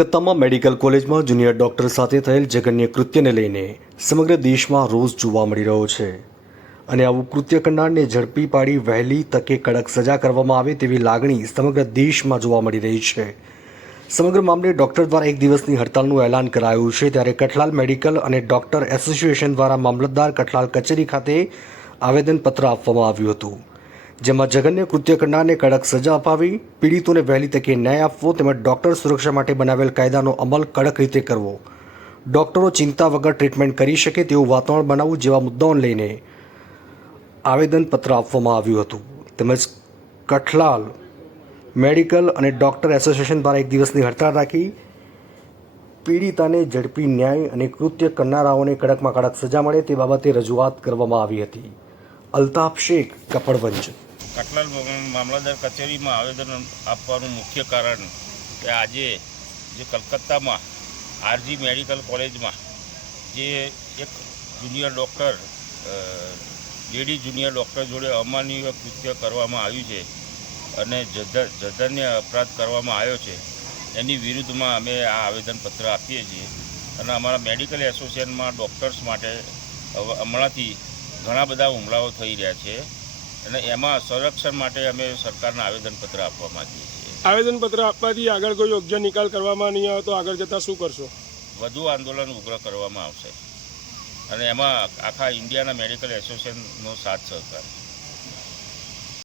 કલકત્તામાં medical કોલેજમાં junior doctor સાથે થયેલ જઘન્ય કૃત્યને લઈને સમગ્ર દેશમાં રોષ જોવા મળી રહ્યો છે અને આવું કૃત્ય કરનારને ઝડપી પાડી વહેલી તકે કડક સજા કરવામાં આવે તેવી લાગણી સમગ્ર દેશમાં જોવા મળી રહી છે। સમગ્ર મામલે ડોક્ટર દ્વારા એક દિવસની હડતાલનું એલાન કરાયું છે, ત્યારે કઠલાલ મેડિકલ અને ડોક્ટર એસોસિએશન દ્વારા મામલતદાર કઠલાલ કચેરી ખાતે આવેદનપત્ર આપવામાં આવ્યું હતું, જેમાં જઘન્ય કૃત્ય કરનારને કડક સજા અપાવી પીડિતોને વહેલી તકે ન્યાય આપવો તેમજ ડોક્ટર સુરક્ષા માટે બનાવેલ કાયદાનો અમલ કડક રીતે કરવો, ડોક્ટરો ચિંતા વગર ટ્રીટમેન્ટ કરી શકે તેવું વાતાવરણ બનાવવું જેવા મુદ્દાઓને લઈને આવેદનપત્ર આપવામાં આવ્યું હતું। તેમજ કઠલાલ મેડિકલ અને ડોક્ટર એસોસિએશન દ્વારા એક દિવસની હડતાળ રાખી પીડિતાને ઝડપી ન્યાય અને કૃત્ય કરનારાઓને કડકમાં કડક સજા મળે તે બાબતે રજૂઆત કરવામાં આવી હતી। અલ્તાફ શેખ, કપડવંજ। કઠલાલ મામલતદાર કચેરીમાં આવેદન આપવાનું મુખ્ય કારણ કે આજે જે કલકત્તામાં આરજી મેડિકલ કોલેજમાં જે એક junior doctor lady junior doctor જોડે અમાનવીય કૃત્ય કરવામાં આવ્યું છે અને જઘન્ય અપરાધ કરવામાં આવ્યો છે, એની વિરુદ્ધમાં અમે આ આવેદનપત્ર આપીએ છીએ અને અમારા મેડિકલ એસોસિએશનમાં ડૉક્ટર્સ માટે હમણાંથી ઘણા બધા હુમલાઓ થઈ રહ્યા છે અને એમાં સંરક્ષણ માટે અમે સરકારને આવેદનપત્ર આપવા માંગીએ છીએ। આવેદનપત્ર આપવાથી આગળ કોઈ યોગ્ય નિકાલ કરવામાં નહીં આવે તો આગળ જતાં શું કરશો? વધુ આંદોલન ઉગ્ર કરવામાં આવશે અને એમાં આખા ઇન્ડિયાના મેડિકલ એસોસિએશનનો સાથ સહકાર છે।